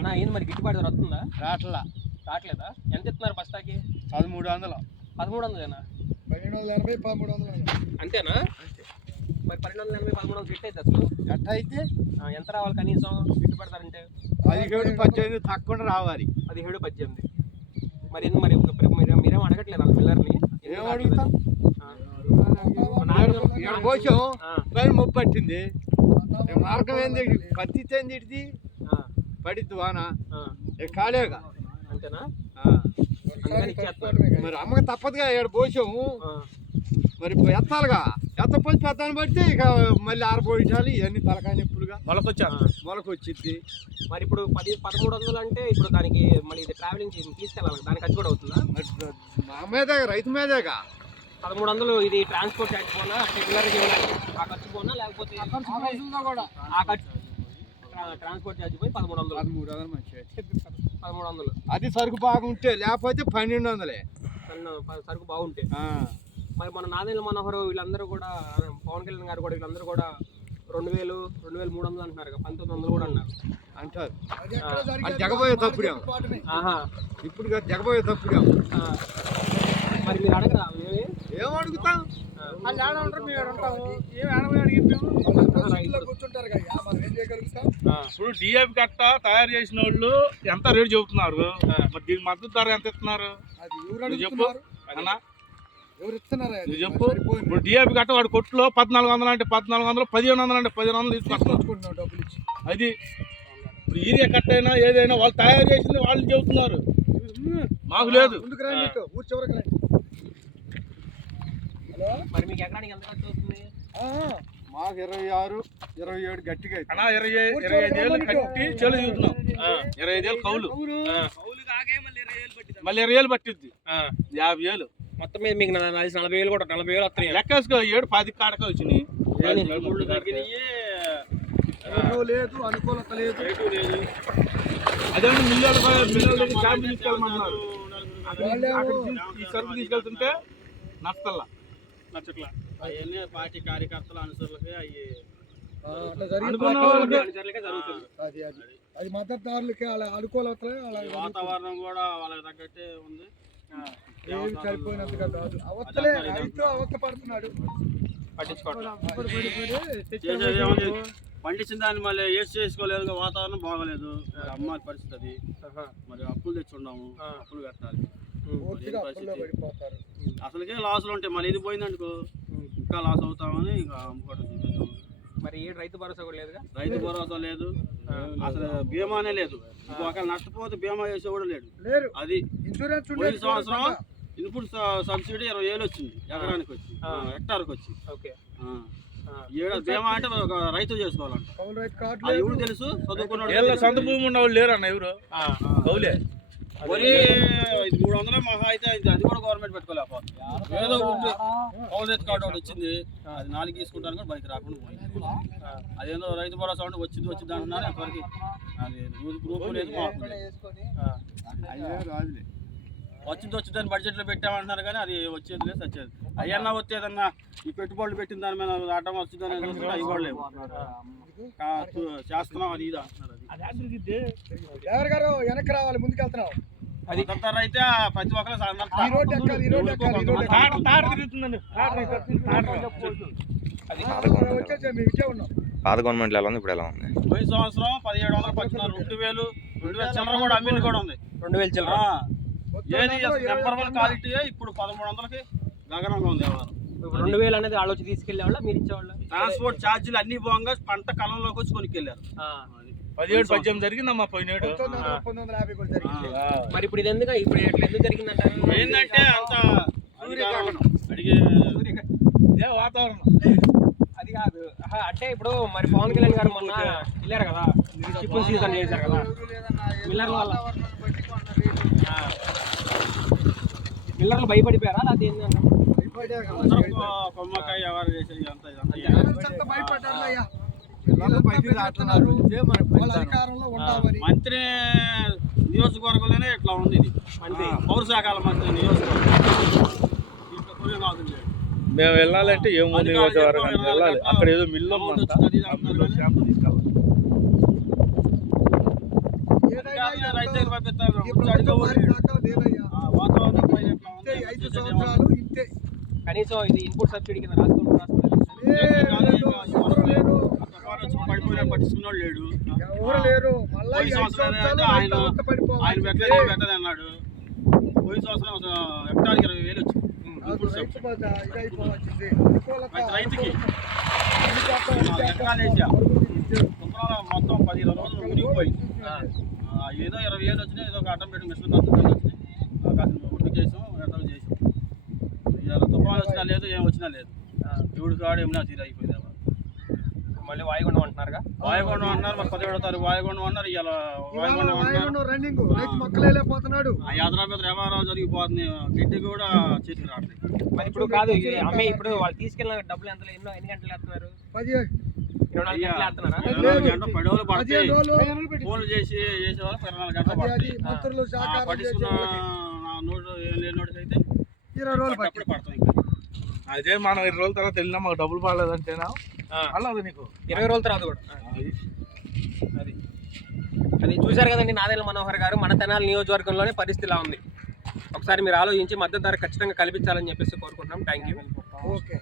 అన్న ఏంది మరి గిట్టుబాటు ధర వస్తుందా? రాట్లా రావట్లేదా? ఎంత ఇస్తున్నారు బస్తాకి? పదమూడు వందలు. పదమూడు వందలేనా? పన్నెండు వందల ఎనభై పదమూడు వందలు అంతేనా? మరి పన్నెండు వందల ఎనభై పదమూడు వందలు గిట్ అయితే అసలు? ఎట్ట అయితే ఎంత రావాలి కనీసం గిట్టుబాటు ధర అంటే? పదిహేడు పద్దెనిమిది తక్కువ రావాలి. పదిహేడు పద్దెనిమిది. మరి ఎందుకు మరి మీరు అడగట్లేదు వాళ్ళ పిల్లర్ని? ఏం అడుగుతాం? నాలుగు ఇక్కడ కోసం ఆ, పని ముప్పు పట్టింది ఈ మార్గం ఏంది? పత్తి ఏంది పడిద్ది వాన కాలేగా అంతేనా? మరి అమ్మకి తప్పదుగా ఇక్కడ పోసాము. మరి ఎత్తాలిగా? ఎత్తపోయి పెద్దాన్ని బట్టి ఇక మళ్ళీ ఆరబోయించాలి ఇవన్నీ తలకాయ నొప్పులుగా. మొలకొచ్చా మొలకొచ్చిద్ది. మరి ఇప్పుడు పది పదమూడు వందలు అంటే ఇప్పుడు దానికి మళ్ళీ ఇది ట్రావెలింగ్ తీసుకెళ్ళాలి. దానికి అది కూడా అవుతుందా? మరి మా మీదే రైతు మీదేగా? పదమూడు వందలు ఇది ట్రాన్స్పోర్ట్ ఛార్జ్ పోనా? ఇవ్వడానికి ఆ ఖర్చు పోనా? లేకపోతే కూడా. ఆ ఖర్చు ట్రాన్స్పోర్ట్ ఛార్జ్ పోయి పదమూడు వందలు పదమూడు వందలు మంచిగా పదమూడు వందలు అది సరుకు బాగుంటే లేకపోతే పన్నెండు వందలే సరుకు బాగుంటే. ఆ. మరి మన నాదేళ్ళ మనోహర్ వీళ్ళందరూ కూడా పవన్ కళ్యాణ్ గారు కూడా వీళ్ళందరూ కూడా రెండు వేలు రెండు వేలు మూడు వందలు అంటున్నారు. పంతొమ్మిది వందలు కూడా అన్నారు అంటారు అది జగబోయే. ఆహా. ఇప్పుడు జగబోయే తప్పుడు. ఆ. మరి మీరు అడగరా ఏమి? ఏం అడుగుతాం? సీట్లో కూర్చుంటారు కదా మనం ఏం చేయగలుగుతాం. ఆ. ఇప్పుడు డిఏపి కట్ట తయారు చేసిన వాళ్ళు ఎంత రేటు చెబుతున్నారు? మరి దీని మద్దతు ధర ఎంత ఇస్తున్నారు? అది ఎవరు నువ్వు చెప్పు. అన్నా? ఎవరు ఇస్తున్నారా అది? నువ్వు చెప్పు. ఇప్పుడు డిఏపి కట్ట వాడి కొట్టులో పద్నాలుగు వందలు అంటే పద్నాలుగు వందలు పదిహేను వందలు అంటే పదిహేను వందలు తీసుకొచ్చుకుంటున్నాం డబ్బులు ఇచ్చి. అది. ఇప్పుడు ఏరియా కట్ట అయినా ఏదైనా వాళ్ళు తయారు చేసింది వాళ్ళు చెబుతున్నారు. మాకు లేదు ముందుకు రండి ఇటు, ఊరు చివరికి రండి హలో మరి మీకు ఎకరానికి ఎంత ఖర్చు అవుతుంది? ఆ, మాకు ఇరవై ఆరు ఇరవై ఏడు గట్టిగా అన్నా ఇరవై ఇరవై ఐదు ఏళ్ళు కట్టి చెలు చూస్తున్నాం. ఇరవై ఐదు ఏళ్ళు కౌలు. మళ్ళీ ఇరవై ఏళ్ళు పట్టిద్ది. ఆ. యాభై ఏళ్ళు. మొత్తం మీద మీకు నలభై వేలు కూడా నలభై వేలు వస్తున్నాయి. లెక్కేసుకో ఏడు పది కాడక. వచ్చినాయి లేదు అనుకూలత లేదు. అదే మిల్లర్ మిల్లర్ క్యాంప్ తీసుకెళ్ళమన్నారు ఈ సరుకు తీసుకెళ్తుంటే నష్టల్లా నచ్చట్లా. అవన్నీ పార్టీ కార్యకర్తలు అనుసరులకి అవి అది మద్దతుదారులకి అలా వాతావరణం కూడా వాళ్ళకి తగ్గట్టే ఉంది. ఏమి సరిపోయినంతగా కాదు. అవతలే రైతు అవత పడుతున్నాడు. పట్టించుకోవట్లేదు అప్పుడు పడి పడి చేసేది ఏముంది? పండించిన దాన్ని మళ్ళీ ఏసి చేసుకోలేదు వాతావరణం బాగోలేదు. అమ్మాయి పరిస్థితి అది. మరి అప్పులు తెచ్చి ఉన్నాము ఆ. అప్పులు కట్టాలి. పూర్తిగా అప్పుల్లో పడిపోతారు. అసలుకే లాసులు ఉంటాయి మళ్ళీ ఇది పోయిందనుకో ఇంకా లాస్ అవుతామని ఇంకా అమ్ముకోవడం. మరి ఏ రైతు భరోసా కూడా లేదుగా? రైతు భరోసా లేదు. అసలు బీమానే లేదు. ఇంకో ఒకవేళ నష్టపోతే బీమా చేసేవాడు లేడు. అది ఇన్సూరెన్స్ సంవత్సరం ఇన్పుట్ సబ్సిడీ ఇరవై వేలు వచ్చింది ఎకరానికి వచ్చి. హెక్టార్కి వచ్చి ఓకే. బీమా అంటే ఒక రైతు చేసుకోవాలంట. లేదు. ఎవరు తెలుసు? చదువుకున్నాడు సొంత భూమి ఉన్న వాళ్ళు లేరు అన్న ఎవరు. కౌలే. వరి ఇది మూడు వందలే మహా అయితే అది కూడా గవర్నమెంట్ పెట్టుకోలేకపోతుంది. ఏదో ఉంది కౌలు రైతు కార్డు ఒకటి వచ్చింది అది నాలుగు తీసుకుంటాను కూడా బయట రాకుండా పోయింది. అదేందో రైతు భరోసా ఉంటే వచ్చింది వచ్చింది అంటున్నారు ఎంతవరకు అది గ్రూప్ లేదు మాకు. వచ్చింది వచ్చిందని బడ్జెట్లో పెట్టామంటున్నారు కానీ అది వచ్చేది లేదు వచ్చేది అయ్యన్నా వచ్చేదన్నా ఈ పెట్టుబడులు పెట్టిన దాని మీద అడ్డం వచ్చిందని అవి కూడా లేవు చేస్తున్నాం అది ఇది అంటున్నారు. డ్రైవర్ గారు వెనక్కి రావాలి ముందుకు వెళ్తున్నావు అది అయితే ప్రతి ఒక్కరు ఈ రోడ్డు ఎక్కాలి ఈ రోడ్డు ఎక్కాలి ఈ రోడ్డు తాట ఎక్కాలి. తాట తిరుగుతుందండి తాట అది. వచ్చేసాం మేము ఇచ్చే ఉన్నాం పాత గవర్నమెంట్లో ఎలా ఉంది? ఇప్పుడు ఎలా ఉంది? పోయిన సంవత్సరం పదిహేడు వందలు పచ్చినారు రెండు వేలు. రెండు వేల చిల్లర కూడా అమ్మింది కూడా ఉంది. రెండు వేలు చిల్లర. ఏది నెంబర్ వన్. క్వాలిటీ ఇప్పుడు పదమూడు వందలకి గగనంగా ఉంది వ్యవహారం. ఇప్పుడు రెండు వేలు అనేది వాళ్ళు వచ్చి తీసుకెళ్ళేవాళ్ళ? మీరు ఇచ్చేవాళ్ళ? ట్రాన్స్పోర్ట్ ఛార్జీలు అన్ని పోగా పంట కాలంలోకి వచ్చి కొనుక్కెళ్ళారు. ఆ. పదిహేడు పద్దెనిమిది జరిగిందమ్మా పోయినాడు. మరి ఇప్పుడు ఇది ఎందుకు ఇప్పుడు ఇట్లా ఎందుకు జరిగిందంట? ఏంటంటే అంత అడిగే ఇదే వాతావరణం. అది కాదు. అంటే ఇప్పుడు మరి పవన్ కళ్యాణ్ గారు మొన్న వెళ్ళారు కదా? సీజన్ చేశారు కదా? మిల్లర్ వాళ్ళ. మిల్లర్లు భయపడిపోయారా? అది ఏంటంటే కొ- కొమ్మకాయ వ్యవహారం చేసేది అంతా ఇదంతా. భయపడ్డారు మంత్రి నియోజకవర్గంలోనే ఇట్లా ఉంది ఇది. పౌర శాఖల మంత్రి నియోజకవర్గం. మేము వెళ్ళాలంటే ఏముంది నియోజకవర్గానికి వెళ్ళాలి. అక్కడ ఏదో మిల్లు కనీసం ఇది ఇన్పుట్ సబ్సిడీ కింద రాసుకోండి రాసుకోవాలి పడిపోయినా పట్టించుకున్నాడు లేడు. పోయిన సంవత్సరం ఆయన. ఆయన పెట్టలేదు అన్నాడు పోయిన సంవత్సరం ఒక హెక్టార్కి ఇరవై వేలు వచ్చింది. రైతుకి. ఎకరాలు వేసా మొత్తం పది ఇరవై రోజులు మునిగిపోయింది ఏదో ఇరవై వేలు వచ్చినాయి ఏదో ఒక ఆటోమేటిక్ మిషన్ వచ్చినాయి కాస్త ఒడ్డు చేసాం ఎట్లా చేసాం. ఇవాళ తుఫాను వచ్చినా లేదు ఏం వచ్చినా లేదు. కాడు ఏమైనా తీరు అయిపోయింది. మళ్ళీ వాయుగుండం అంటున్నారుగా? వాయుగుండం అన్నారు మరి పదిహేడో తారీఖు వాయుగుండం అన్నారు వాయుగుండం అంటున్నారు. వాయుగుండం రన్నింగ్ రైతు మొక్కలు వెళ్ళిపోతున్నాడు ఆ యాత్ర మీద జరిగిపోతుంది గడ్డి కూడా చేతికి రావట్లేదు. మరి ఇప్పుడు కాదు అమ్మే ఇప్పుడు వాళ్ళు తీసుకెళ్ళిన డబ్బులు ఎంత ఎన్నో ఎన్ని గంటలు వేస్తున్నారు? పది ఇరవై నాలుగు గంటలు వేస్తున్నారా? ఇరవై నాలుగు గంటలు పది రోజులు పడతాయి. పదిహేను రోజులు. ఫోన్లు చేసి చేసే గంటలు పడతాయి. పట్టించుకున్న నోటు ఏం లేని నోటికి అయితే ఇరవై రోజులు పట్టి అప్పుడే పడతాం ఇంకా. అదే మనం ఇరవై రోజుల తర్వాత వెళ్ళినా మాకు డబ్బులు బాగాలేదంటేనా ఆ, అలా అది నీకు. ఇరవై రోజుల తర్వాత కూడా. అది. అది చూశారు కదండి నాదెల్ల మనోహర్ గారు మన తెనాలి నియోజకవర్గంలోనే పరిస్థితి ఇలా ఉంది. ఒకసారి మీరు ఆలోచించి మద్దతు ధర ఖచ్చితంగా కల్పించాలని చెప్పేసి కోరుకుంటున్నాం. Thank you okay.